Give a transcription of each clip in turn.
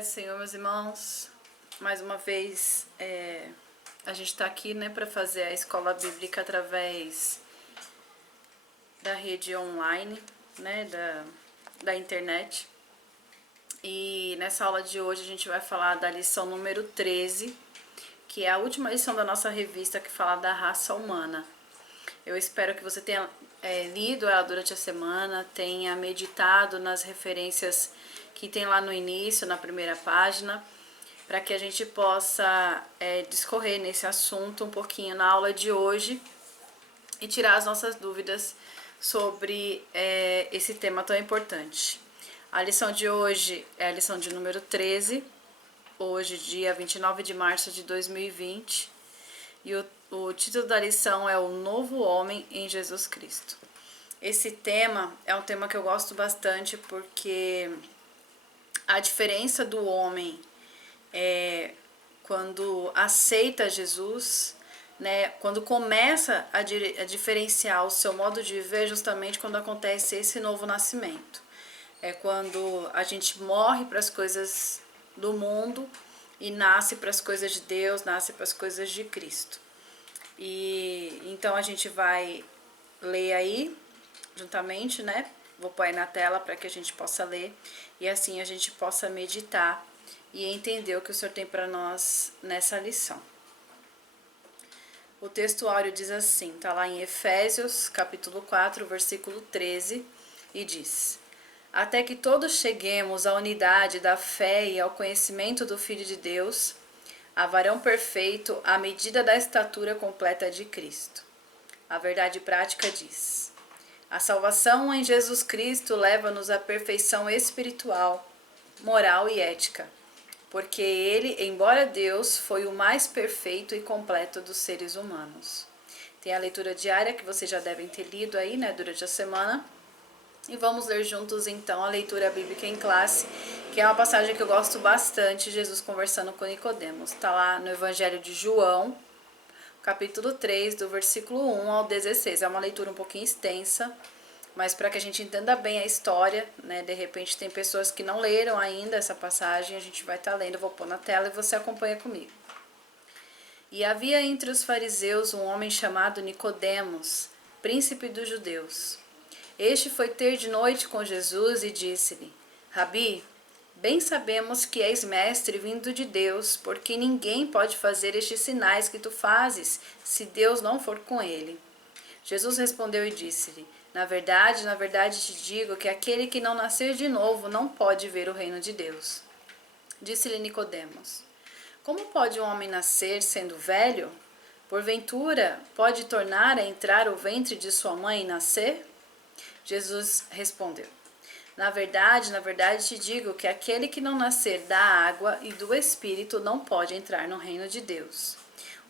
Paz do Senhor, meus irmãos. Mais uma vez, a gente está aqui, para fazer a escola bíblica através da rede online, da internet. E nessa aula de hoje a gente vai falar da lição número 13, que é a última lição da nossa revista que fala da raça humana. Eu espero que você tenha lido ela durante a semana, tenha meditado nas referências que tem lá no início, na primeira página, para que a gente possa discorrer nesse assunto um pouquinho na aula de hoje e tirar as nossas dúvidas sobre esse tema tão importante. A lição de hoje é a lição de número 13, hoje, dia 29 de março de 2020, e o título da lição é O Novo Homem em Jesus Cristo. Esse tema é um tema que eu gosto bastante porque a diferença do homem quando aceita Jesus, quando começa a diferenciar o seu modo de viver, justamente quando acontece esse novo nascimento. É quando a gente morre para as coisas do mundo e nasce para as coisas de Deus, nasce para as coisas de Cristo. E então a gente vai ler aí juntamente, Vou pôr aí na tela para que a gente possa ler e assim a gente possa meditar e entender o que o Senhor tem para nós nessa lição. O texto áureo diz assim, está lá em Efésios, capítulo 4, versículo 13, e diz: Até que todos cheguemos à unidade da fé e ao conhecimento do Filho de Deus, a varão perfeito à medida da estatura completa de Cristo. A verdade prática diz: a salvação em Jesus Cristo leva-nos à perfeição espiritual, moral e ética, porque Ele, embora Deus, foi o mais perfeito e completo dos seres humanos. Tem a leitura diária que vocês já devem ter lido aí, durante a semana. E vamos ler juntos então a leitura bíblica em classe, que é uma passagem que eu gosto bastante, Jesus conversando com Nicodemos. Está lá no Evangelho de João, capítulo 3, do versículo 1 ao 16. É uma leitura um pouquinho extensa, mas para que a gente entenda bem a história, de repente tem pessoas que não leram ainda essa passagem, a gente vai estar lendo, eu vou pôr na tela e você acompanha comigo. E havia entre os fariseus um homem chamado Nicodemos, príncipe dos judeus. Este foi ter de noite com Jesus e disse-lhe: Rabi, bem sabemos que és mestre vindo de Deus, porque ninguém pode fazer estes sinais que tu fazes, se Deus não for com ele. Jesus respondeu e disse-lhe: na verdade te digo que aquele que não nascer de novo não pode ver o reino de Deus. Disse-lhe Nicodemos: como pode um homem nascer sendo velho? Porventura pode tornar a entrar o ventre de sua mãe e nascer? Jesus respondeu: na verdade te digo que aquele que não nascer da água e do Espírito não pode entrar no reino de Deus.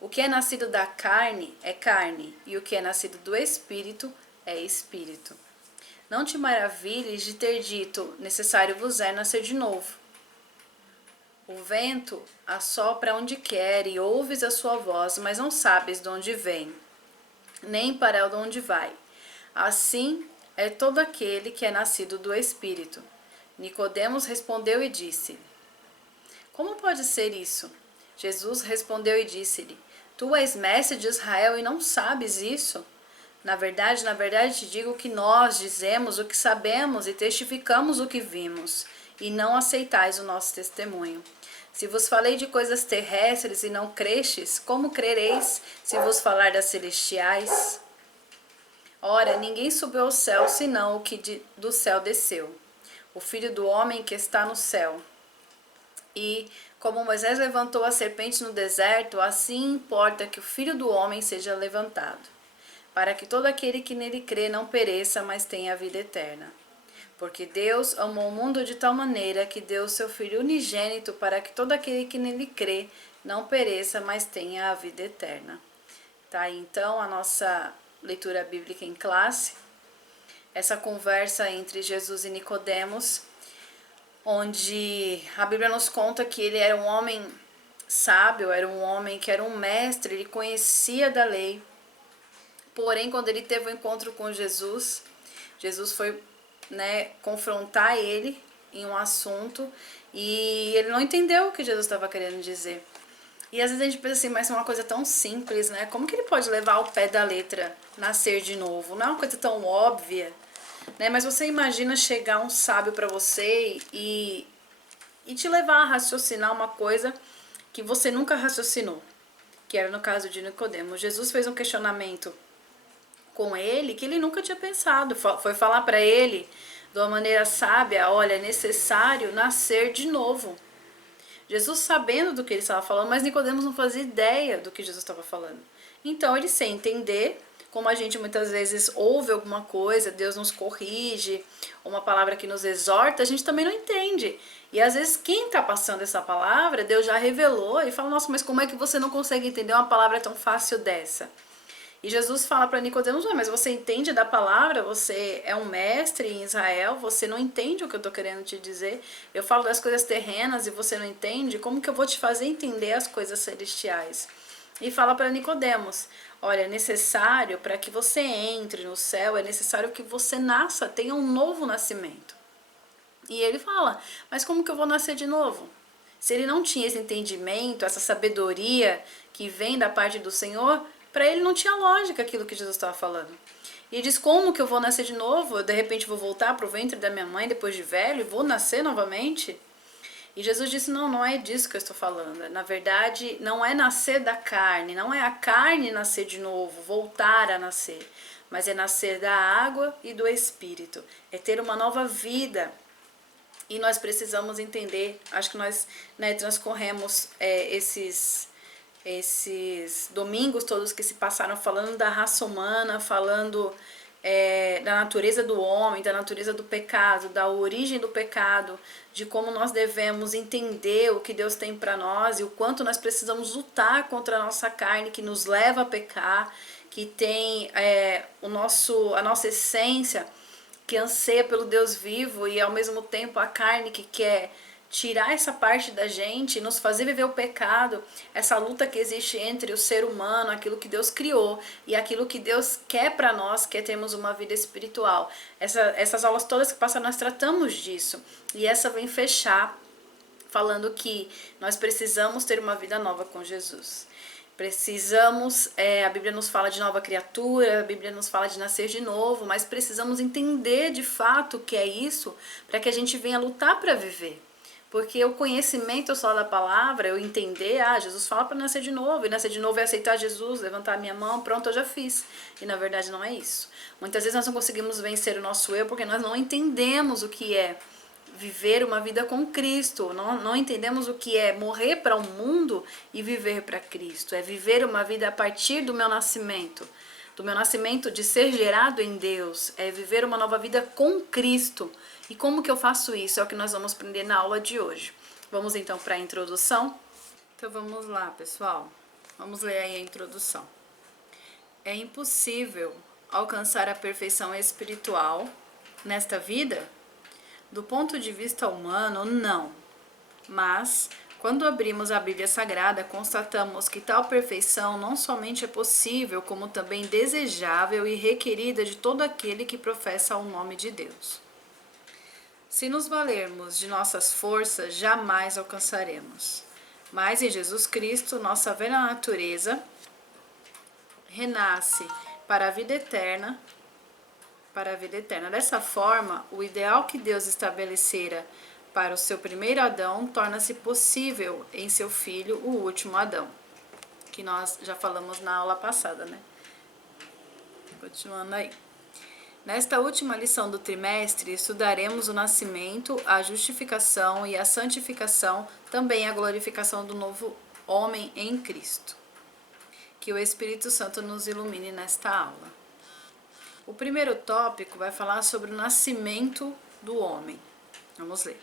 O que é nascido da carne é carne, e o que é nascido do Espírito é Espírito. Não te maravilhes de ter dito, necessário vos é nascer de novo. O vento assopra onde quer e ouves a sua voz, mas não sabes de onde vem, nem para onde vai. Assim é todo aquele que é nascido do Espírito. Nicodemos respondeu e disse: como pode ser isso? Jesus respondeu e disse-lhe: tu és mestre de Israel e não sabes isso? Na verdade te digo que nós dizemos o que sabemos e testificamos o que vimos, e não aceitais o nosso testemunho. Se vos falei de coisas terrestres e não crestes, como crereis se vos falar das celestiais? Ora, ninguém subiu ao céu, senão o que do céu desceu, o Filho do homem que está no céu. E, como Moisés levantou a serpente no deserto, assim importa que o Filho do homem seja levantado, para que todo aquele que nele crê não pereça, mas tenha a vida eterna. Porque Deus amou o mundo de tal maneira que deu o seu Filho unigênito para que todo aquele que nele crê não pereça, mas tenha a vida eterna. Tá aí então a nossa leitura bíblica em classe, essa conversa entre Jesus e Nicodemos, onde a Bíblia nos conta que ele era um homem sábio, era um homem que era um mestre, ele conhecia da lei. Porém, quando ele teve o encontro com Jesus, Jesus foi confrontar ele em um assunto E ele não entendeu o que Jesus estava querendo dizer. E às vezes a gente pensa assim, mas é uma coisa tão simples, né? Como que ele pode levar ao pé da letra nascer de novo? Não é uma coisa tão óbvia, né? Mas você imagina chegar um sábio para você e te levar a raciocinar uma coisa que você nunca raciocinou, que era no caso de Nicodemo. Jesus fez um questionamento com ele que ele nunca tinha pensado. Foi falar para ele de uma maneira sábia, olha, é necessário nascer de novo. Jesus sabendo do que ele estava falando, mas Nicodemos não fazia ideia do que Jesus estava falando. Então ele, sem entender, como a gente muitas vezes ouve alguma coisa, Deus nos corrige, uma palavra que nos exorta, a gente também não entende. E às vezes quem está passando essa palavra, Deus já revelou e fala, nossa, mas como é que você não consegue entender uma palavra tão fácil dessa? E Jesus fala para Nicodemos, mas você entende da palavra? Você é um mestre em Israel, você não entende o que eu estou querendo te dizer? Eu falo das coisas terrenas e você não entende? Como que eu vou te fazer entender as coisas celestiais? E fala para Nicodemos, olha, é necessário para que você entre no céu, é necessário que você nasça, tenha um novo nascimento. E ele fala, mas como que eu vou nascer de novo? Se ele não tinha esse entendimento, essa sabedoria que vem da parte do Senhor, para ele não tinha lógica aquilo que Jesus estava falando. E ele diz, como que eu vou nascer de novo? Eu, de repente vou voltar para o ventre da minha mãe depois de velho e vou nascer novamente? E Jesus disse, não, não é disso que eu estou falando. Na verdade, não é nascer da carne, não é a carne nascer de novo, voltar a nascer. Mas é nascer da água e do Espírito. É ter uma nova vida. E nós precisamos entender, acho que nós, né, transcorremos esses domingos todos que se passaram falando da raça humana, falando da natureza do homem, da natureza do pecado, da origem do pecado, de como nós devemos entender o que Deus tem para nós e o quanto nós precisamos lutar contra a nossa carne que nos leva a pecar, que tem a nossa essência que anseia pelo Deus vivo e ao mesmo tempo a carne que quer tirar essa parte da gente, nos fazer viver o pecado, essa luta que existe entre o ser humano, aquilo que Deus criou e aquilo que Deus quer para nós, que é termos uma vida espiritual. Essas aulas todas que passam, nós tratamos disso. E essa vem fechar falando que nós precisamos ter uma vida nova com Jesus. Precisamos, a Bíblia nos fala de nova criatura, a Bíblia nos fala de nascer de novo, mas precisamos entender de fato o que é isso para que a gente venha lutar para viver. Porque o conhecimento só da palavra, eu entender, Jesus fala para nascer de novo, e nascer de novo é aceitar Jesus, levantar a minha mão, pronto, eu já fiz. E na verdade não é isso. Muitas vezes nós não conseguimos vencer o nosso eu porque nós não entendemos o que é viver uma vida com Cristo. Não entendemos o que é morrer para o mundo e viver para Cristo. É viver uma vida a partir do meu nascimento de ser gerado em Deus. É viver uma nova vida com Cristo. E como que eu faço isso? É o que nós vamos aprender na aula de hoje. Vamos então para a introdução? Então vamos lá, pessoal. Vamos ler aí a introdução. É impossível alcançar a perfeição espiritual nesta vida? Do ponto de vista humano, não. Mas, quando abrimos a Bíblia Sagrada, constatamos que tal perfeição não somente é possível, como também desejável e requerida de todo aquele que professa o nome de Deus. Se nos valermos de nossas forças, jamais alcançaremos. Mas em Jesus Cristo, nossa velha natureza renasce para a vida eterna. Dessa forma, o ideal que Deus estabelecera para o seu primeiro Adão torna-se possível em seu filho, o último Adão, que nós já falamos na aula passada, né? Continuando aí. Nesta última lição do trimestre, estudaremos o nascimento, a justificação e a santificação, também a glorificação do novo homem em Cristo. Que o Espírito Santo nos ilumine nesta aula. O primeiro tópico vai falar sobre o nascimento do homem. Vamos ler.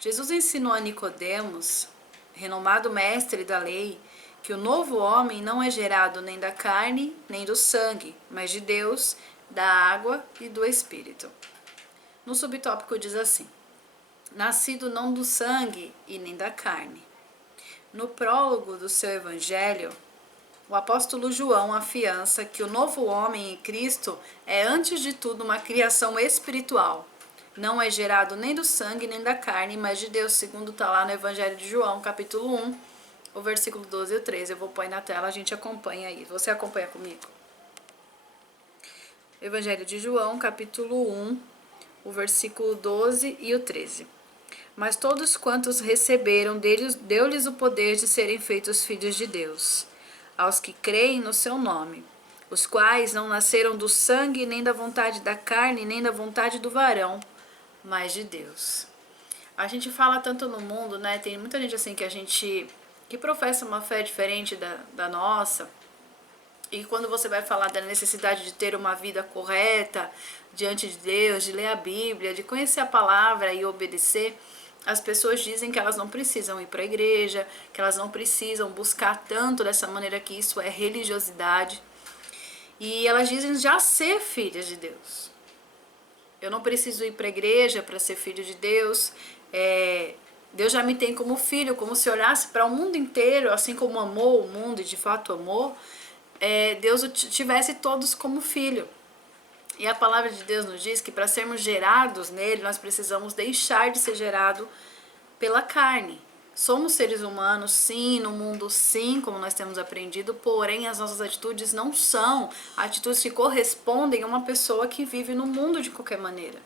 Jesus ensinou a Nicodemos, renomado mestre da lei, que o novo homem não é gerado nem da carne, nem do sangue, mas de Deus, da água e do Espírito. No subtópico diz assim: nascido não do sangue e nem da carne. No prólogo do seu evangelho, o apóstolo João afiança que o novo homem em Cristo é antes de tudo uma criação espiritual, não é gerado nem do sangue nem da carne, mas de Deus, segundo está lá no Evangelho de João, capítulo 1, o versículo 12 e o 13. Eu vou pôr aí na tela, a gente acompanha aí. Você acompanha comigo? Evangelho de João, capítulo 1, o versículo 12 e o 13. Mas todos quantos receberam deu-lhes o poder de serem feitos filhos de Deus, aos que creem no seu nome, os quais não nasceram do sangue, nem da vontade da carne, nem da vontade do varão, mas de Deus. A gente fala tanto no mundo, né? Tem muita gente assim que professa uma fé diferente da nossa. E quando você vai falar da necessidade de ter uma vida correta diante de Deus, de ler a Bíblia, de conhecer a palavra e obedecer, as pessoas dizem que elas não precisam ir para a igreja, que elas não precisam buscar tanto dessa maneira, que isso é religiosidade. E elas dizem já ser filhas de Deus. Eu não preciso ir para a igreja para ser filho de Deus. Deus já me tem como filho, como se olhasse para o mundo inteiro, assim como amou o mundo e de fato amou, Deus tivesse todos como filho. E a palavra de Deus nos diz que para sermos gerados nele, nós precisamos deixar de ser gerado pela carne. Somos seres humanos, sim, no mundo, sim, como nós temos aprendido, porém as nossas atitudes não são atitudes que correspondem a uma pessoa que vive no mundo de qualquer maneira.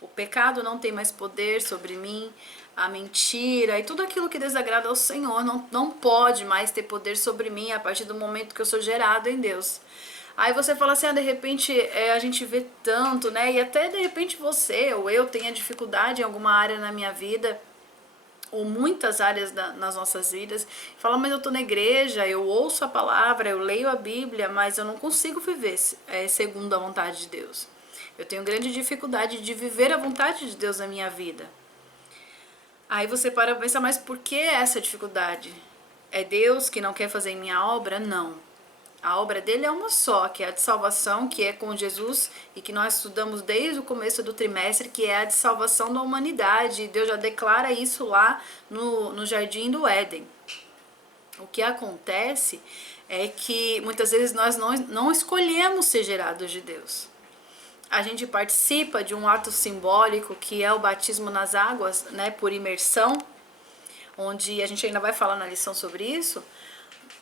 O pecado não tem mais poder sobre mim, a mentira e tudo aquilo que desagrada ao Senhor não pode mais ter poder sobre mim a partir do momento que eu sou gerado em Deus. Aí você fala assim, de repente a gente vê tanto, né? E até de repente você ou eu tenha dificuldade em alguma área na minha vida, ou muitas áreas nas nossas vidas, fala, mas eu tô na igreja, eu ouço a palavra, eu leio a Bíblia, mas eu não consigo viver segundo a vontade de Deus. Eu tenho grande dificuldade de viver a vontade de Deus na minha vida. Aí você para pensar, mas por que essa dificuldade? É Deus que não quer fazer em minha obra? Não. A obra dele é uma só, que é a de salvação, que é com Jesus e que nós estudamos desde o começo do trimestre, que é a de salvação da humanidade. E Deus já declara isso lá no Jardim do Éden. O que acontece é que muitas vezes nós não escolhemos ser gerados de Deus. A gente participa de um ato simbólico que é o batismo nas águas, né, por imersão, onde a gente ainda vai falar na lição sobre isso,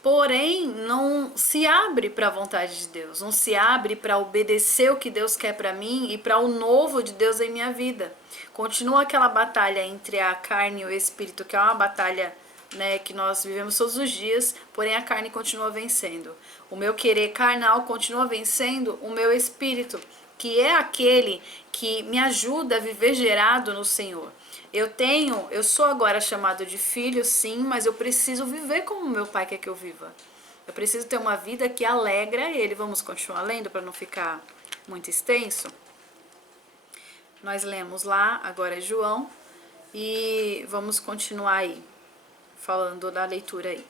porém não se abre para a vontade de Deus, não se abre para obedecer o que Deus quer para mim e para o novo de Deus em minha vida. Continua aquela batalha entre a carne e o espírito, que é uma batalha, né, que nós vivemos todos os dias, porém a carne continua vencendo. O meu querer carnal continua vencendo o meu espírito, que é aquele que me ajuda a viver gerado no Senhor. Eu sou agora chamado de filho, sim, mas eu preciso viver como meu pai quer que eu viva. Eu preciso ter uma vida que alegra ele. Vamos continuar lendo para não ficar muito extenso? Nós lemos lá, agora é João, e vamos continuar aí, falando da leitura aí.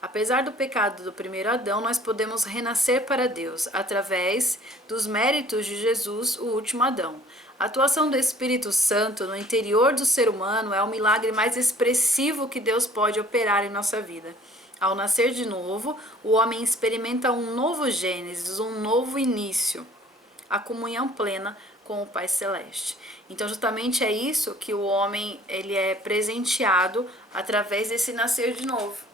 Apesar do pecado do primeiro Adão, nós podemos renascer para Deus através dos méritos de Jesus, o último Adão. A atuação do Espírito Santo no interior do ser humano é o milagre mais expressivo que Deus pode operar em nossa vida. Ao nascer de novo, o homem experimenta um novo Gênesis, um novo início, a comunhão plena com o Pai Celeste. Então, justamente é isso que o homem ele é presenteado através desse nascer de novo.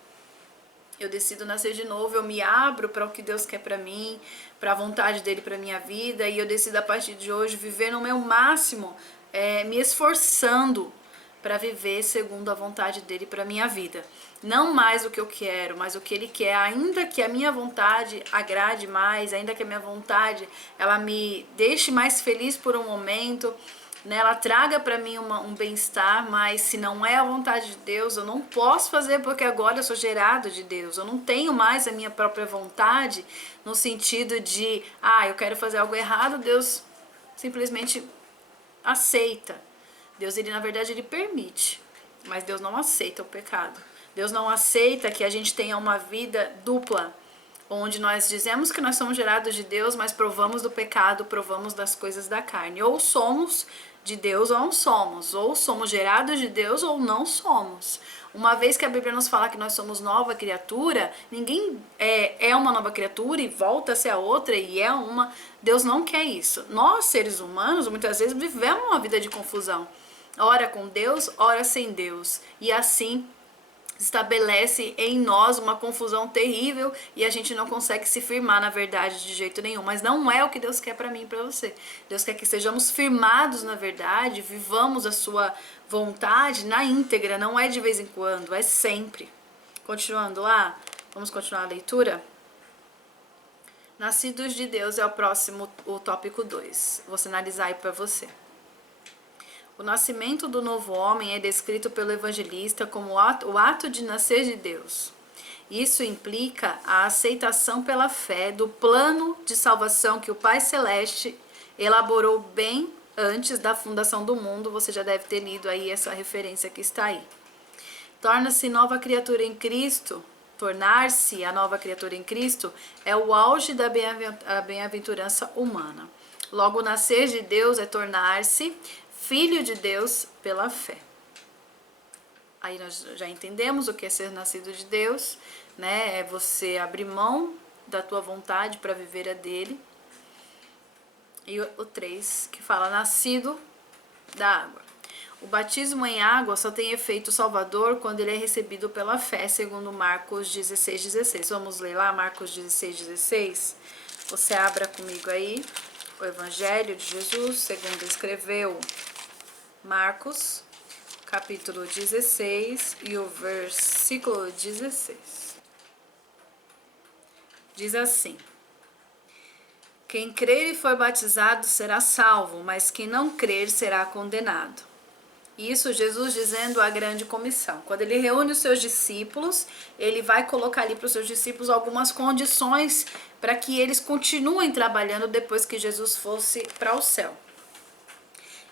Eu decido nascer de novo, eu me abro para o que Deus quer para mim, para a vontade dele para minha vida, e eu decido a partir de hoje viver no meu máximo, me esforçando para viver segundo a vontade dele para minha vida. Não mais o que eu quero, mas o que ele quer, ainda que a minha vontade agrade mais, ainda que a minha vontade ela me deixe mais feliz por um momento, né, ela traga para mim um bem-estar, mas se não é a vontade de Deus, eu não posso fazer, porque agora eu sou gerado de Deus. Eu não tenho mais a minha própria vontade no sentido de, eu quero fazer algo errado, Deus simplesmente aceita. Deus, ele na verdade, ele permite, mas Deus não aceita o pecado. Deus não aceita que a gente tenha uma vida dupla, onde nós dizemos que nós somos gerados de Deus, mas provamos do pecado, provamos das coisas da carne. Ou somos de Deus ou não somos, ou somos gerados de Deus ou não somos. Uma vez que a Bíblia nos fala que nós somos nova criatura, ninguém é uma nova criatura e volta a ser a outra e é uma... Deus não quer isso. Nós, seres humanos, muitas vezes vivemos uma vida de confusão. Ora com Deus, ora sem Deus. E assim estabelece em nós uma confusão terrível e a gente não consegue se firmar na verdade de jeito nenhum. Mas não é o que Deus quer para mim e para você. Deus quer que sejamos firmados na verdade, vivamos a sua vontade na íntegra, não é de vez em quando, é sempre. Continuando lá, vamos continuar a leitura? Nascidos de Deus é o próximo, o tópico 2. Vou sinalizar aí para você. O nascimento do novo homem é descrito pelo evangelista como o ato de nascer de Deus. Isso implica a aceitação pela fé do plano de salvação que o Pai Celeste elaborou bem antes da fundação do mundo. Você já deve ter lido aí essa referência que está aí. Torna-se nova criatura em Cristo. Tornar-se a nova criatura em Cristo é o auge da bem-aventurança humana. Logo, nascer de Deus é tornar-se filho de Deus pela fé. Aí nós já entendemos o que é ser nascido de Deus, né? É você abrir mão da tua vontade para viver a dele. E o 3, que fala nascido da água. O batismo em água só tem efeito salvador quando ele é recebido pela fé, segundo Marcos 16:16. Vamos ler lá Marcos 16:16? Você abra comigo aí o Evangelho de Jesus, segundo escreveu Marcos, capítulo 16 e o versículo 16. Diz assim: quem crer e for batizado será salvo, mas quem não crer será condenado. Isso Jesus dizendo a grande comissão. Quando ele reúne os seus discípulos, ele vai colocar ali para os seus discípulos algumas condições para que eles continuem trabalhando depois que Jesus fosse para o céu.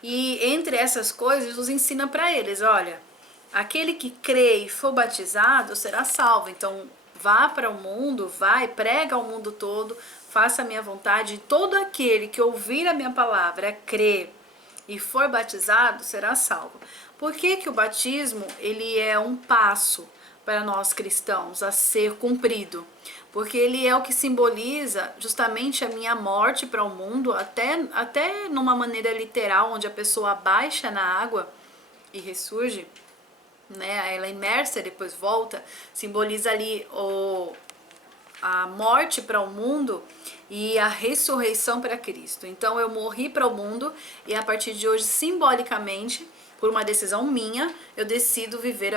E entre essas coisas, Jesus ensina para eles, olha, aquele que crê e for batizado será salvo. Então, vá para o mundo, vai, prega ao mundo todo, faça a minha vontade. E todo aquele que ouvir a minha palavra, crer e for batizado, será salvo. Por que que o batismo, ele é um passo para nós cristãos a ser cumprido? Porque ele é o que simboliza justamente a minha morte para o mundo, até numa maneira literal, onde a pessoa baixa na água e ressurge, né? Ela é imersa e depois volta, simboliza ali a morte para o mundo e a ressurreição para Cristo. Então eu morri para o mundo e a partir de hoje, simbolicamente, por uma decisão minha, eu decido viver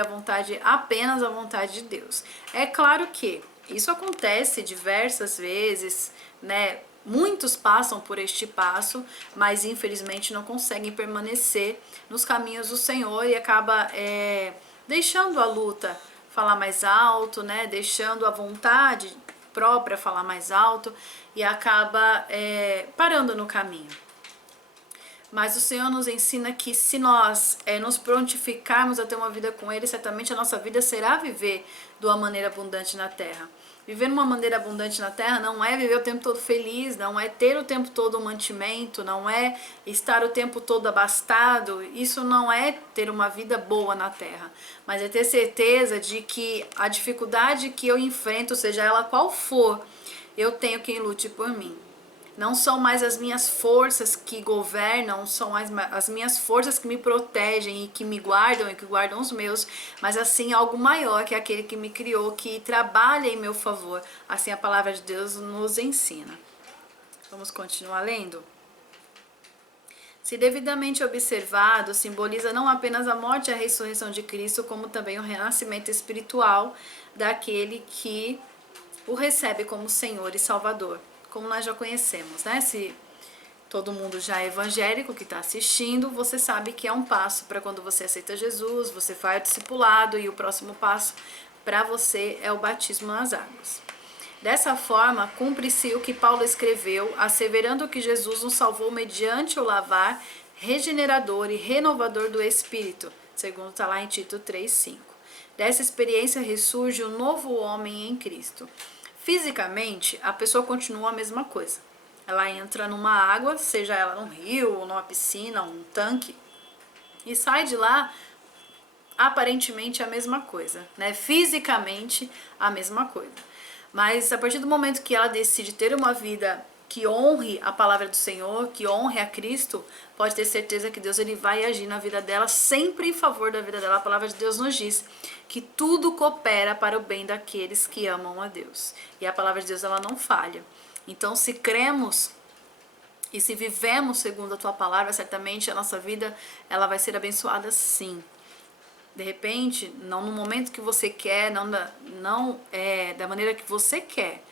apenas a vontade de Deus. É claro que isso acontece diversas vezes, né? Muitos passam por este passo, mas infelizmente não conseguem permanecer nos caminhos do Senhor e acaba deixando a luta falar mais alto, né? Deixando a vontade própria falar mais alto e acaba parando no caminho. Mas o Senhor nos ensina que se nós nos prontificarmos a ter uma vida com Ele, certamente a nossa vida será viver de uma maneira abundante na terra. Viver de uma maneira abundante na terra não é viver o tempo todo feliz, não é ter o tempo todo um mantimento, não é estar o tempo todo abastado. Isso não é ter uma vida boa na terra, mas é ter certeza de que a dificuldade que eu enfrento, seja ela qual for, eu tenho quem lute por mim. Não são mais as minhas forças que governam, são as minhas forças que me protegem e que me guardam e que guardam os meus, mas assim algo maior, que é aquele que me criou, que trabalha em meu favor. Assim a palavra de Deus nos ensina. Vamos continuar lendo? Se devidamente observado, simboliza não apenas a morte e a ressurreição de Cristo, como também o renascimento espiritual daquele que o recebe como Senhor e Salvador. Como nós já conhecemos, né? Se todo mundo já é evangélico que está assistindo, você sabe que é um passo para quando você aceita Jesus, você faz discipulado e o próximo passo para você é o batismo nas águas. Dessa forma, cumpre-se o que Paulo escreveu, asseverando que Jesus nos salvou mediante o lavar regenerador e renovador do Espírito, segundo está lá em Tito 3:5. Dessa experiência ressurge um novo homem em Cristo. Fisicamente, a pessoa continua a mesma coisa. Ela entra numa água, seja ela num rio, numa piscina, um tanque, e sai de lá aparentemente a mesma coisa, né? Fisicamente a mesma coisa. Mas a partir do momento que ela decide ter uma vida que honre a palavra do Senhor, que honre a Cristo, pode ter certeza que Deus ele vai agir na vida dela, sempre em favor da vida dela. A palavra de Deus nos diz que tudo coopera para o bem daqueles que amam a Deus. E a palavra de Deus ela não falha. Então, se cremos e se vivemos segundo a tua palavra, certamente a nossa vida ela vai ser abençoada sim. De repente, não no momento que você quer, não da maneira que você quer,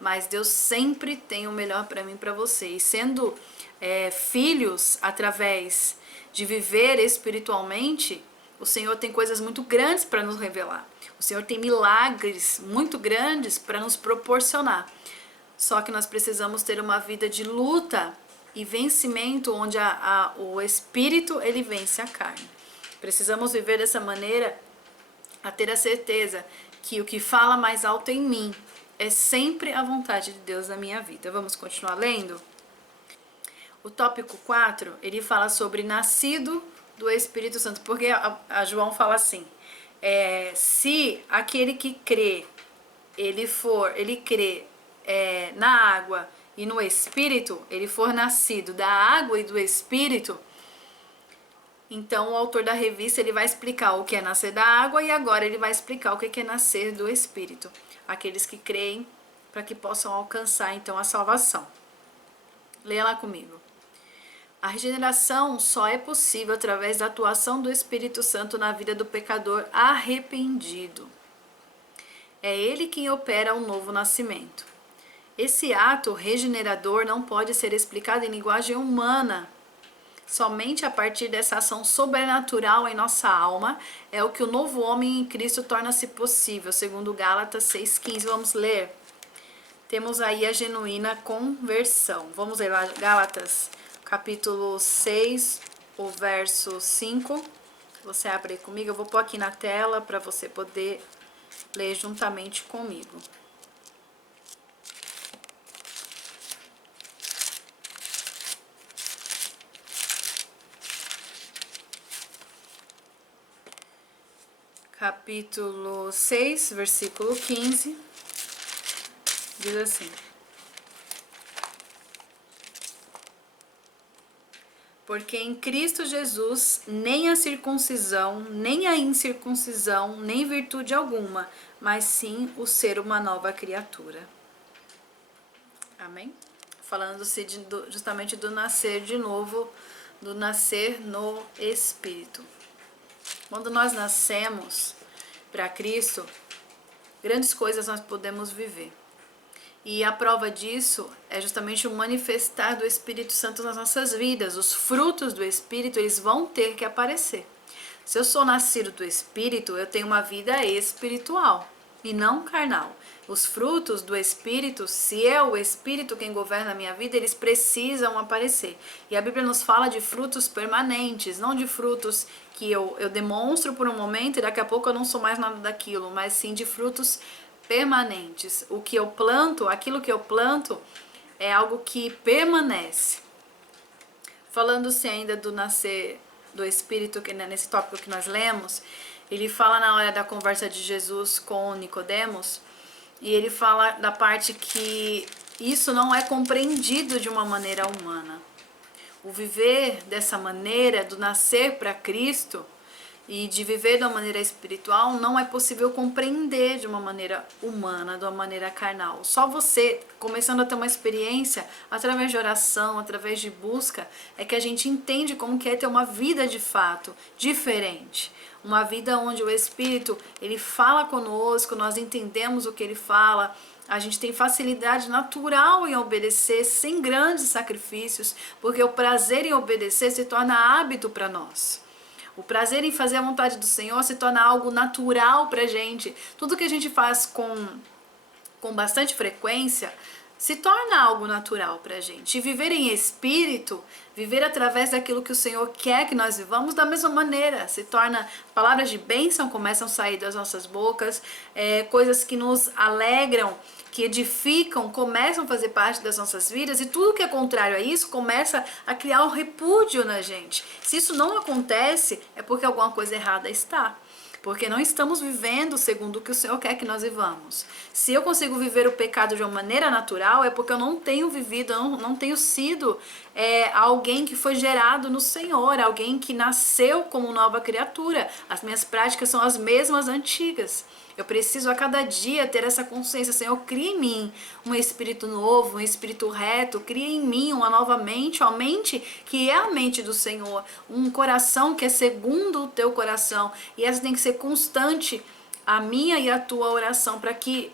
mas Deus sempre tem o melhor para mim e para você. E sendo filhos, através de viver espiritualmente, o Senhor tem coisas muito grandes para nos revelar. O Senhor tem milagres muito grandes para nos proporcionar. Só que nós precisamos ter uma vida de luta e vencimento, onde o Espírito ele vence a carne. Precisamos viver dessa maneira a ter a certeza que o que fala mais alto em mim é sempre a vontade de Deus na minha vida. Vamos continuar lendo? O tópico 4, ele fala sobre nascido do Espírito Santo, porque a João fala assim, se aquele que crê, ele crê na água e no Espírito, ele for nascido da água e do Espírito, então o autor da revista ele vai explicar o que é nascer da água e agora ele vai explicar o que é nascer do Espírito. Aqueles que creem para que possam alcançar então a salvação. Leia lá comigo. A regeneração só é possível através da atuação do Espírito Santo na vida do pecador arrependido. É ele quem opera um novo nascimento. Esse ato regenerador não pode ser explicado em linguagem humana. Somente a partir dessa ação sobrenatural em nossa alma é o que o novo homem em Cristo torna-se possível, segundo Gálatas 6,15. Vamos ler? Temos aí a genuína conversão. Vamos ler lá, Gálatas, capítulo 6, o verso 5. Você abre aí comigo, eu vou pôr aqui na tela para você poder ler juntamente comigo. Capítulo 6, versículo 15, diz assim: porque em Cristo Jesus nem a circuncisão, nem a incircuncisão, nem virtude alguma, mas sim o ser uma nova criatura. Amém? Falando-se justamente do nascer de novo, do nascer no Espírito. Quando nós nascemos para Cristo, grandes coisas nós podemos viver. E a prova disso é justamente o manifestar do Espírito Santo nas nossas vidas. Os frutos do Espírito, eles vão ter que aparecer. Se eu sou nascido do Espírito, eu tenho uma vida espiritual e não carnal. Os frutos do Espírito, se é o Espírito quem governa a minha vida, eles precisam aparecer. E a Bíblia nos fala de frutos permanentes, não de frutos que eu demonstro por um momento e daqui a pouco eu não sou mais nada daquilo, mas sim de frutos permanentes. O que eu planto, aquilo que eu planto, é algo que permanece. Falando-se ainda do nascer do Espírito, que nesse tópico que nós lemos, ele fala na hora da conversa de Jesus com Nicodemos, e ele fala da parte que isso não é compreendido de uma maneira humana. O viver dessa maneira, do nascer para Cristo e de viver de uma maneira espiritual, não é possível compreender de uma maneira humana, de uma maneira carnal. Só você, começando a ter uma experiência, através de oração, através de busca, é que a gente entende como que é ter uma vida de fato, diferente. Uma vida onde o Espírito, ele fala conosco, nós entendemos o que ele fala, a gente tem facilidade natural em obedecer sem grandes sacrifícios, porque o prazer em obedecer se torna hábito para nós. O prazer em fazer a vontade do Senhor se torna algo natural pra gente. Tudo que a gente faz com bastante frequência se torna algo natural pra gente. E viver em espírito, viver através daquilo que o Senhor quer que nós vivamos, da mesma maneira, se torna, palavras de bênção começam a sair das nossas bocas, coisas que nos alegram, que edificam, começam a fazer parte das nossas vidas, e tudo que é contrário a isso começa a criar um repúdio na gente. Se isso não acontece, é porque alguma coisa errada está. porque não estamos vivendo segundo o que o Senhor quer que nós vivamos. Se eu consigo viver o pecado de uma maneira natural, é porque eu não tenho vivido, eu não tenho sido alguém que foi gerado no Senhor, alguém que nasceu como nova criatura. As minhas práticas são as mesmas antigas. Eu preciso a cada dia ter essa consciência. Senhor, cria em mim um espírito novo, um espírito reto, cria em mim uma nova mente, uma mente que é a mente do Senhor, um coração que é segundo o teu coração. E essa tem que ser constante, a minha e a tua oração, para que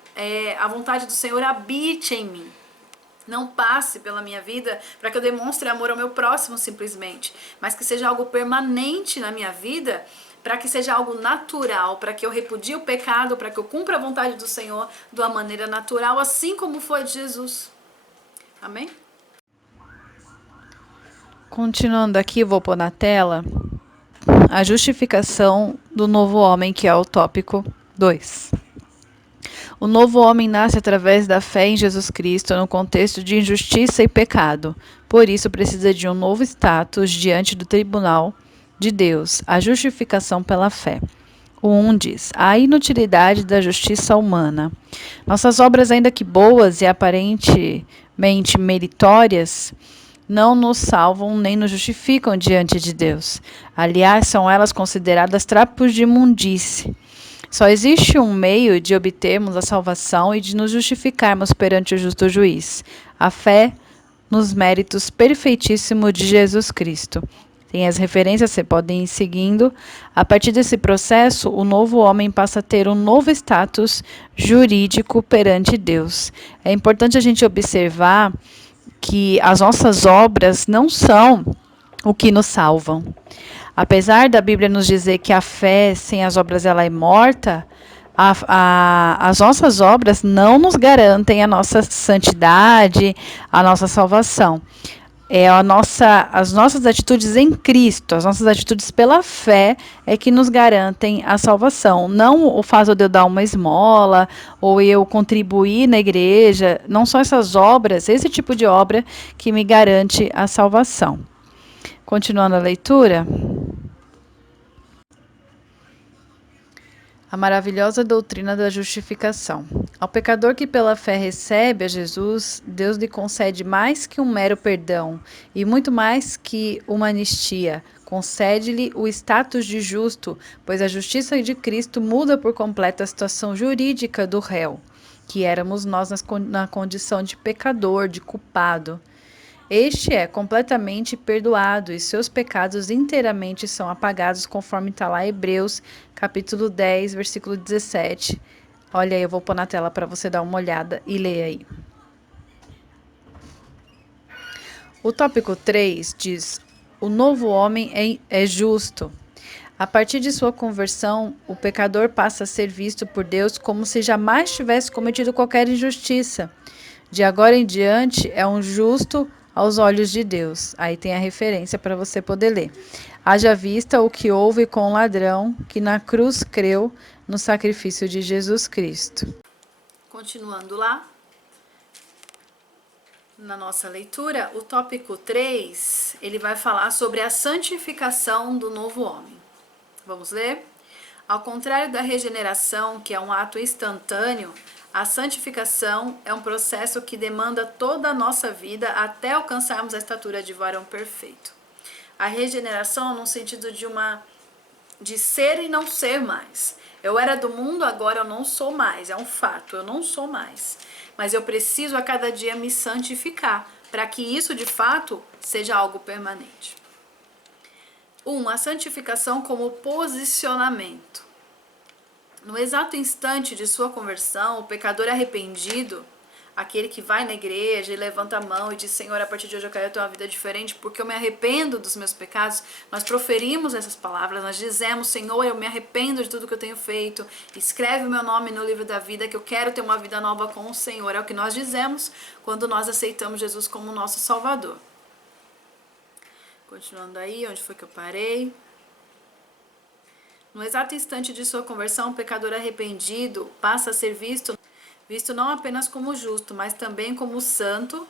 a vontade do Senhor habite em mim. Não passe pela minha vida para que eu demonstre amor ao meu próximo simplesmente, mas que seja algo permanente na minha vida, para que seja algo natural, para que eu repudie o pecado, para que eu cumpra a vontade do Senhor de uma maneira natural, assim como foi de Jesus. Amém? Continuando aqui, vou pôr na tela a justificação do novo homem, que é o tópico 2. O novo homem nasce através da fé em Jesus Cristo no contexto de injustiça e pecado. Por isso, precisa de um novo status diante do tribunal de Deus, a justificação pela fé. O 1 diz: a inutilidade da justiça humana. Nossas obras, ainda que boas e aparentemente meritórias, não nos salvam nem nos justificam diante de Deus. Aliás, são elas consideradas trapos de imundície. Só existe um meio de obtermos a salvação e de nos justificarmos perante o justo juiz: a fé nos méritos perfeitíssimos de Jesus Cristo. Tem as referências, você pode ir seguindo. A partir desse processo, o novo homem passa a ter um novo status jurídico perante Deus. É importante a gente observar que as nossas obras não são o que nos salvam. Apesar da Bíblia nos dizer que a fé sem as obras ela é morta, as nossas obras não nos garantem a nossa santidade, a nossa salvação. As nossas atitudes em Cristo, as nossas atitudes pela fé é que nos garantem a salvação. Não o fato de eu dar uma esmola ou eu contribuir na igreja. Não são essas obras, esse tipo de obra que me garante a salvação. Continuando a leitura. A maravilhosa doutrina da justificação. Ao pecador que pela fé recebe a Jesus, Deus lhe concede mais que um mero perdão e muito mais que uma anistia. Concede-lhe o status de justo, pois a justiça de Cristo muda por completo a situação jurídica do réu, que éramos nós na condição de pecador, de culpado. Este é completamente perdoado e seus pecados inteiramente são apagados, conforme está lá em Hebreus, capítulo 10, versículo 17. Olha aí, eu vou pôr na tela para você dar uma olhada e ler aí. O tópico 3 diz: o novo homem é justo. A partir de sua conversão, o pecador passa a ser visto por Deus como se jamais tivesse cometido qualquer injustiça. De agora em diante, é um justo aos olhos de Deus. Aí tem a referência para você poder ler. Haja vista o que houve com o ladrão que na cruz creu no sacrifício de Jesus Cristo. Continuando lá, na nossa leitura, o tópico 3, ele vai falar sobre a santificação do novo homem. Vamos ler? Ao contrário da regeneração, que é um ato instantâneo, a santificação é um processo que demanda toda a nossa vida até alcançarmos a estatura de varão perfeito. A regeneração no sentido de ser e não ser mais. Eu era do mundo, agora eu não sou mais. É um fato, eu não sou mais. Mas eu preciso a cada dia me santificar, para que isso de fato seja algo permanente. A santificação como posicionamento. No exato instante de sua conversão, o pecador arrependido, aquele que vai na igreja e levanta a mão e diz: Senhor, a partir de hoje eu quero ter uma vida diferente porque eu me arrependo dos meus pecados. Nós proferimos essas palavras, nós dizemos: Senhor, eu me arrependo de tudo que eu tenho feito, escreve o meu nome no livro da vida, que eu quero ter uma vida nova com o Senhor. É o que nós dizemos quando nós aceitamos Jesus como nosso Salvador. Continuando aí, onde foi que eu parei? No exato instante de sua conversão, o pecador arrependido passa a ser visto não apenas como justo, mas também como santo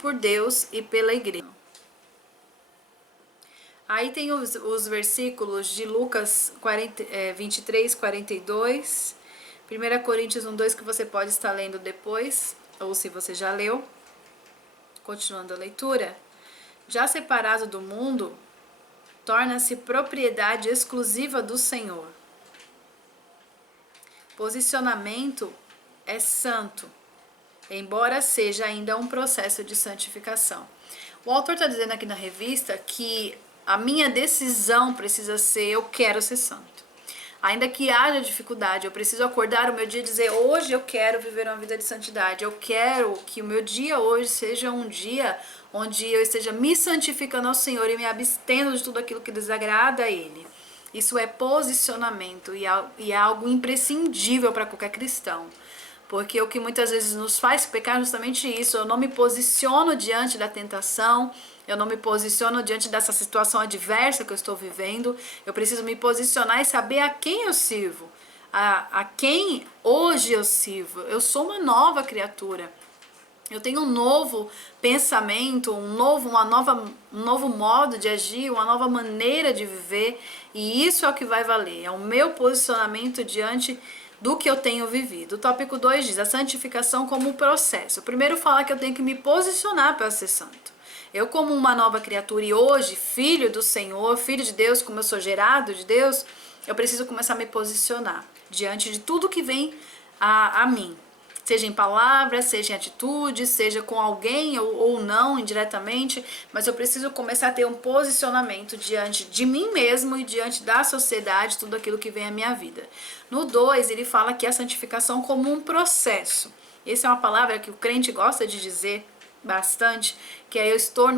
por Deus e pela igreja. Aí tem os versículos de Lucas 23, 42, 1 Coríntios 1, 2, que você pode estar lendo depois, ou se você já leu. Continuando a leitura. Já separado do mundo, torna-se propriedade exclusiva do Senhor. Posicionamento é santo, embora seja ainda um processo de santificação. O autor está dizendo aqui na revista que a minha decisão precisa ser: eu quero ser santo. Ainda que haja dificuldade, eu preciso acordar o meu dia e dizer: hoje eu quero viver uma vida de santidade. Eu quero que o meu dia hoje seja um dia onde eu esteja me santificando ao Senhor e me abstendo de tudo aquilo que desagrada a Ele. Isso é posicionamento e é algo imprescindível para qualquer cristão. Porque o que muitas vezes nos faz pecar é justamente isso. Eu não me posiciono diante da tentação, eu não me posiciono diante dessa situação adversa que eu estou vivendo. Eu preciso me posicionar e saber a quem eu sirvo, a quem hoje eu sirvo. Eu sou uma nova criatura. Eu tenho um novo pensamento, um novo modo de agir, uma nova maneira de viver, e isso é o que vai valer. É o meu posicionamento diante do que eu tenho vivido. O tópico 2 diz: a santificação como um processo. O primeiro fala que eu tenho que me posicionar para ser santo. Eu, como uma nova criatura e hoje filho do Senhor, filho de Deus, como eu sou gerado de Deus, eu preciso começar a me posicionar diante de tudo que vem a mim. Seja em palavras, seja em atitude, seja com alguém ou não, indiretamente, mas eu preciso começar a ter um posicionamento diante de mim mesmo e diante da sociedade, tudo aquilo que vem à minha vida. No 2, ele fala que a santificação como um processo. Essa é uma palavra que o crente gosta de dizer bastante, que é: eu estou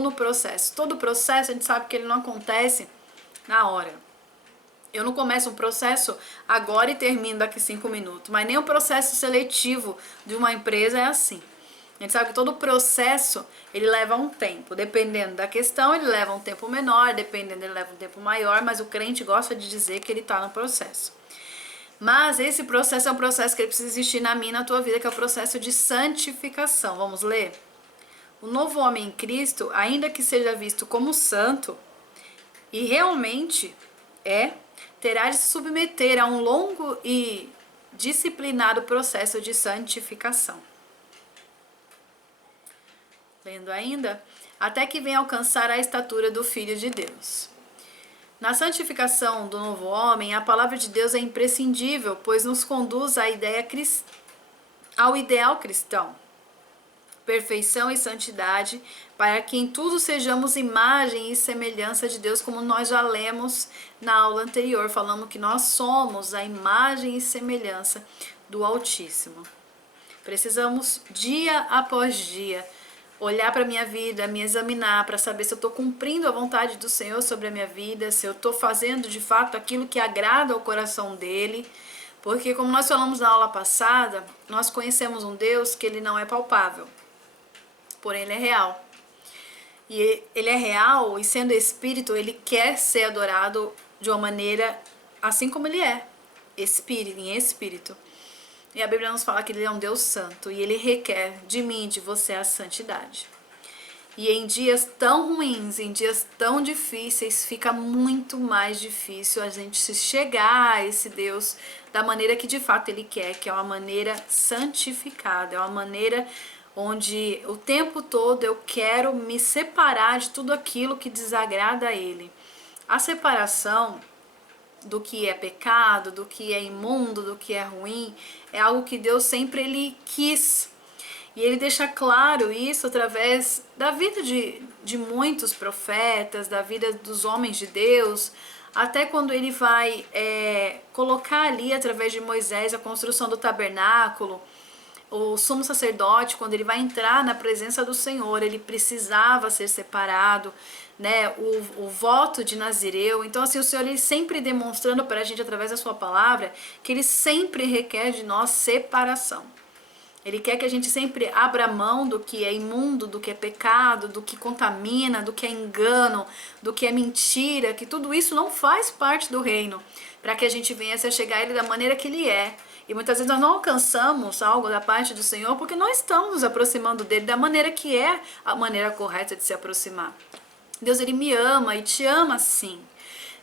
no processo. Todo processo a gente sabe que ele não acontece na hora. Eu não começo um processo agora e termino daqui 5 minutos, mas nem o processo seletivo de uma empresa é assim. A gente sabe que todo processo, ele leva um tempo. Dependendo da questão, ele leva um tempo menor, dependendo, ele leva um tempo maior, mas o crente gosta de dizer que ele está no processo. Mas esse processo é um processo que ele precisa existir na minha e na tua vida, que é o processo de santificação. Vamos ler? O novo homem em Cristo, ainda que seja visto como santo, e realmente terá de se submeter a um longo e disciplinado processo de santificação. Lendo ainda, até que venha alcançar a estatura do Filho de Deus. Na santificação do novo homem, a palavra de Deus é imprescindível, pois nos conduz ao ideal cristão. Perfeição e santidade, para que em tudo sejamos imagem e semelhança de Deus, como nós já lemos na aula anterior, falando que nós somos a imagem e semelhança do Altíssimo. Precisamos, dia após dia, olhar para a minha vida, me examinar, para saber se eu estou cumprindo a vontade do Senhor sobre a minha vida, se eu estou fazendo de fato aquilo que agrada ao coração dEle. Porque, como nós falamos na aula passada, nós conhecemos um Deus que Ele não é palpável, porém Ele é real. E Ele é real, e sendo Espírito, Ele quer ser adorado de uma maneira assim como Ele é, em Espírito. E a Bíblia nos fala que Ele é um Deus santo, e Ele requer de mim e de você a santidade. E em dias tão ruins, em dias tão difíceis, fica muito mais difícil a gente se chegar a esse Deus da maneira que de fato Ele quer, que é uma maneira santificada, é uma maneira onde o tempo todo eu quero me separar de tudo aquilo que desagrada a Ele. A separação do que é pecado, do que é imundo, do que é ruim, é algo que Deus sempre Ele quis. E Ele deixa claro isso através da vida de muitos profetas, da vida dos homens de Deus, até quando Ele vai colocar ali, através de Moisés, a construção do tabernáculo. O sumo sacerdote, quando ele vai entrar na presença do Senhor, ele precisava ser separado, né? O voto de Nazireu. Então, assim, o Senhor ele sempre demonstrando para a gente, através da sua palavra, que Ele sempre requer de nós separação. Ele quer que a gente sempre abra mão do que é imundo, do que é pecado, do que contamina, do que é engano, do que é mentira, que tudo isso não faz parte do reino, para que a gente venha a chegar a Ele da maneira que Ele é. E muitas vezes nós não alcançamos algo da parte do Senhor porque não estamos nos aproximando dEle da maneira que é a maneira correta de se aproximar. Deus, ele me ama e te ama sim.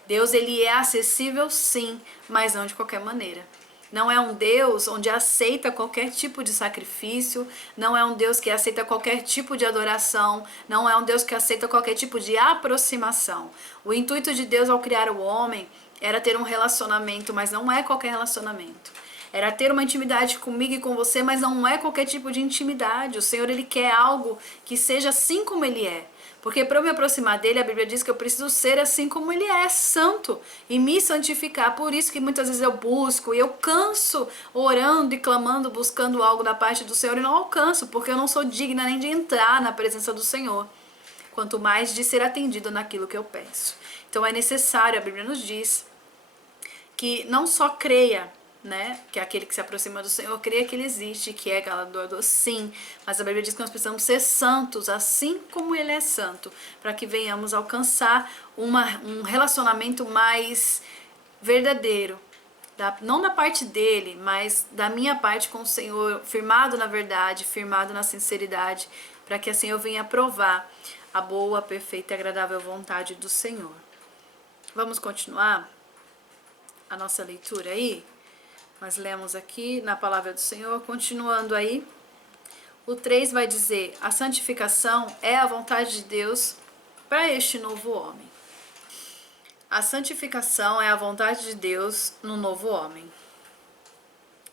Deus, ele é acessível sim, mas não de qualquer maneira. Não é um Deus onde aceita qualquer tipo de sacrifício, não é um Deus que aceita qualquer tipo de adoração, não é um Deus que aceita qualquer tipo de aproximação. O intuito de Deus ao criar o homem era ter um relacionamento, mas não é qualquer relacionamento. Era ter uma intimidade comigo e com você, mas não é qualquer tipo de intimidade. O Senhor, ele quer algo que seja assim como ele é. Porque para eu me aproximar dele, a Bíblia diz que eu preciso ser assim como ele é, santo, e me santificar. Por isso que muitas vezes eu busco e eu canso orando e clamando, buscando algo da parte do Senhor e não alcanço, porque eu não sou digna nem de entrar na presença do Senhor, quanto mais de ser atendido naquilo que eu peço. Então é necessário, a Bíblia nos diz, que não só creia, né, que é aquele que se aproxima do Senhor, creia que ele existe, que é galardoador, sim, mas a Bíblia diz que nós precisamos ser santos, assim como ele é santo, para que venhamos alcançar um relacionamento mais verdadeiro, não da parte dele, mas da minha parte com o Senhor, firmado na verdade, firmado na sinceridade, para que assim eu venha provar a boa, perfeita e agradável vontade do Senhor. Vamos continuar a nossa leitura aí? Nós lemos aqui na palavra do Senhor, continuando aí. O 3 vai dizer: a santificação é a vontade de Deus para este novo homem. A santificação é a vontade de Deus no novo homem.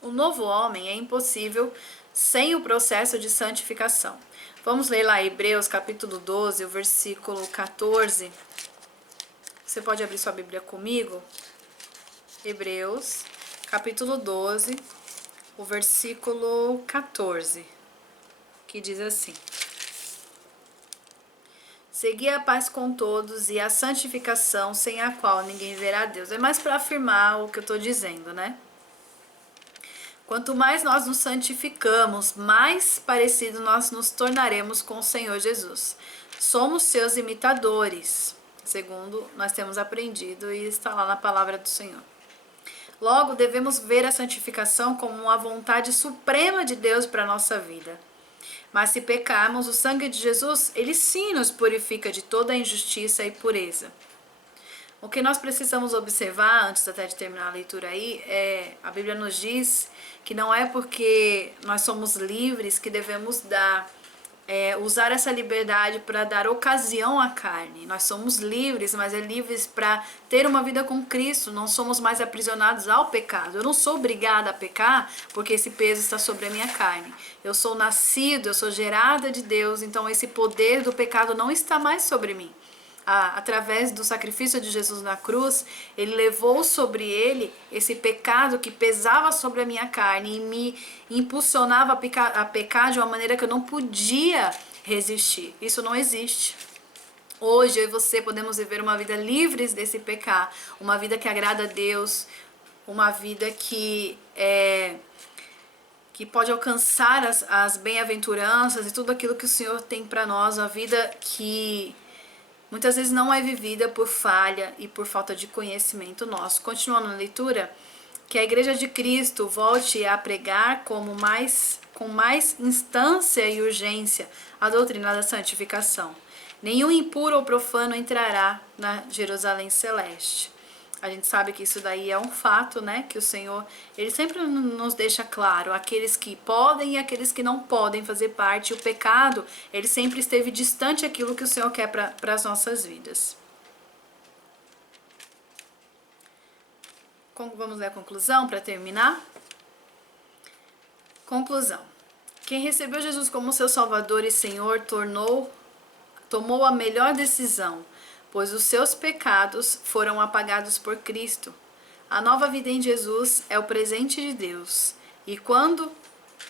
O novo homem é impossível sem o processo de santificação. Vamos ler lá Hebreus capítulo 12, o versículo 14. Você pode abrir sua Bíblia comigo? Hebreus capítulo 12, o versículo 14, que diz assim: segui a paz com todos e a santificação, sem a qual ninguém verá a Deus. É mais para afirmar o que eu estou dizendo, né? Quanto mais nós nos santificamos, mais parecido nós nos tornaremos com o Senhor Jesus. Somos seus imitadores, segundo nós temos aprendido e está lá na palavra do Senhor. Logo, devemos ver a santificação como uma vontade suprema de Deus para a nossa vida. Mas se pecarmos, o sangue de Jesus, ele sim nos purifica de toda a injustiça e pureza. O que nós precisamos observar, antes até de terminar a leitura aí, a Bíblia nos diz que não é porque nós somos livres que devemos usar essa liberdade para dar ocasião à carne. Nós somos livres, mas é livres para ter uma vida com Cristo. Não somos mais aprisionados ao pecado. Eu não sou obrigada a pecar porque esse peso está sobre a minha carne. Eu sou nascido, eu sou gerada de Deus, então esse poder do pecado não está mais sobre mim. Através do sacrifício de Jesus na cruz, ele levou sobre ele esse pecado que pesava sobre a minha carne e me impulsionava a pecar de uma maneira que eu não podia resistir. Isso não existe. Hoje eu e você podemos viver uma vida livres desse pecar, uma vida que agrada a Deus, uma vida que pode alcançar as bem-aventuranças e tudo aquilo que o Senhor tem para nós, uma vida que muitas vezes não é vivida por falha e por falta de conhecimento nosso. Continuando a leitura, que a Igreja de Cristo volte a pregar com mais instância e urgência a doutrina da santificação. Nenhum impuro ou profano entrará na Jerusalém celeste. A gente sabe que isso daí é um fato, né? Que o Senhor, ele sempre nos deixa claro, aqueles que podem e aqueles que não podem fazer parte. O pecado, ele sempre esteve distante daquilo que o Senhor quer para as nossas vidas. Vamos ler a conclusão para terminar? Conclusão. Quem recebeu Jesus como seu Salvador e Senhor tomou a melhor decisão, pois os seus pecados foram apagados por Cristo. A nova vida em Jesus é o presente de Deus. E quando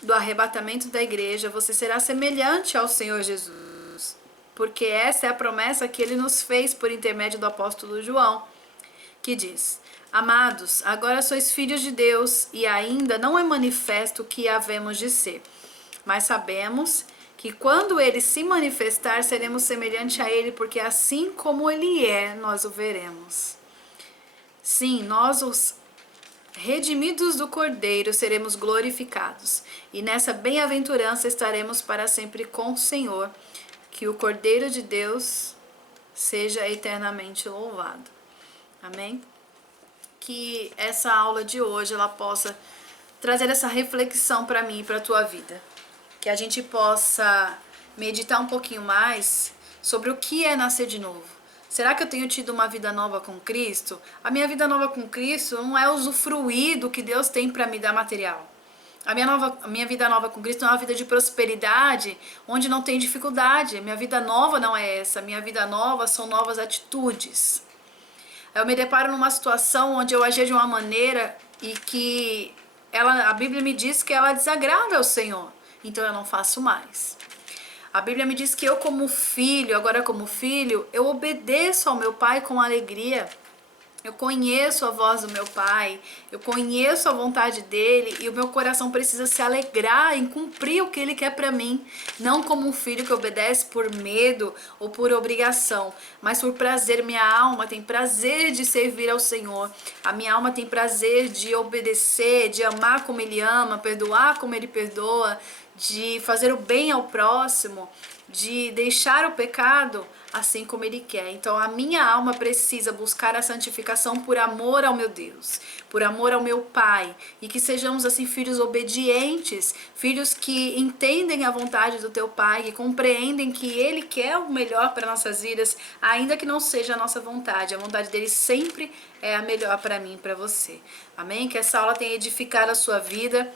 do arrebatamento da igreja, você será semelhante ao Senhor Jesus. Porque essa é a promessa que ele nos fez por intermédio do apóstolo João, que diz: amados, agora sois filhos de Deus e ainda não é manifesto o que havemos de ser. Mas sabemos que quando ele se manifestar, seremos semelhantes a ele, porque assim como ele é, nós o veremos. Sim, nós, os redimidos do Cordeiro, seremos glorificados, e nessa bem-aventurança estaremos para sempre com o Senhor, que o Cordeiro de Deus seja eternamente louvado. Amém? Que essa aula de hoje ela possa trazer essa reflexão para mim e para a tua vida. Que a gente possa meditar um pouquinho mais sobre o que é nascer de novo. Será que eu tenho tido uma vida nova com Cristo? A minha vida nova com Cristo não é usufruir do que Deus tem para me dar material. A minha vida nova com Cristo é uma vida de prosperidade, onde não tem dificuldade. Minha vida nova não é essa. Minha vida nova são novas atitudes. Eu me deparo numa situação onde eu agia de uma maneira e que a Bíblia me diz que ela desagrada ao Senhor. Então eu não faço mais. A Bíblia me diz que eu como filho, eu obedeço ao meu pai com alegria. Eu conheço a voz do meu pai, eu conheço a vontade dele e o meu coração precisa se alegrar em cumprir o que ele quer para mim. Não como um filho que obedece por medo ou por obrigação, mas por prazer. Minha alma tem prazer de servir ao Senhor. A minha alma tem prazer de obedecer, de amar como ele ama, perdoar como ele perdoa, de fazer o bem ao próximo, de deixar o pecado assim como ele quer. Então a minha alma precisa buscar a santificação por amor ao meu Deus, por amor ao meu Pai, e que sejamos assim filhos obedientes, filhos que entendem a vontade do teu Pai, que compreendem que ele quer o melhor para nossas vidas, ainda que não seja a nossa vontade. A vontade dele sempre é a melhor para mim e para você. Amém? Que essa aula tenha edificado a sua vida.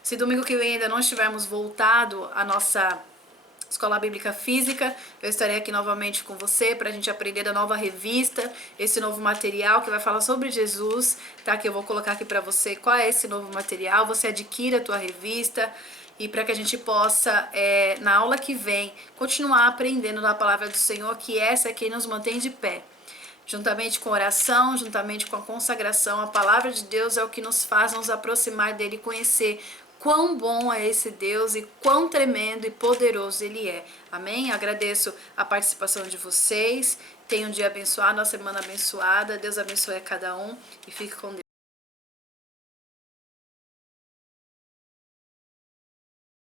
Se domingo que vem ainda não estivermos voltado à nossa Escola Bíblica Física, eu estarei aqui novamente com você para a gente aprender da nova revista, esse novo material que vai falar sobre Jesus, tá? Que eu vou colocar aqui para você qual é esse novo material, você adquira a tua revista e para que a gente possa, na aula que vem, continuar aprendendo da palavra do Senhor, que essa é quem nos mantém de pé. Juntamente com oração, juntamente com a consagração, a palavra de Deus é o que nos faz nos aproximar dele e conhecer quão bom é esse Deus e quão tremendo e poderoso ele é. Amém? Agradeço a participação de vocês. Tenham um dia abençoado, uma semana abençoada. Deus abençoe a cada um e fique com Deus.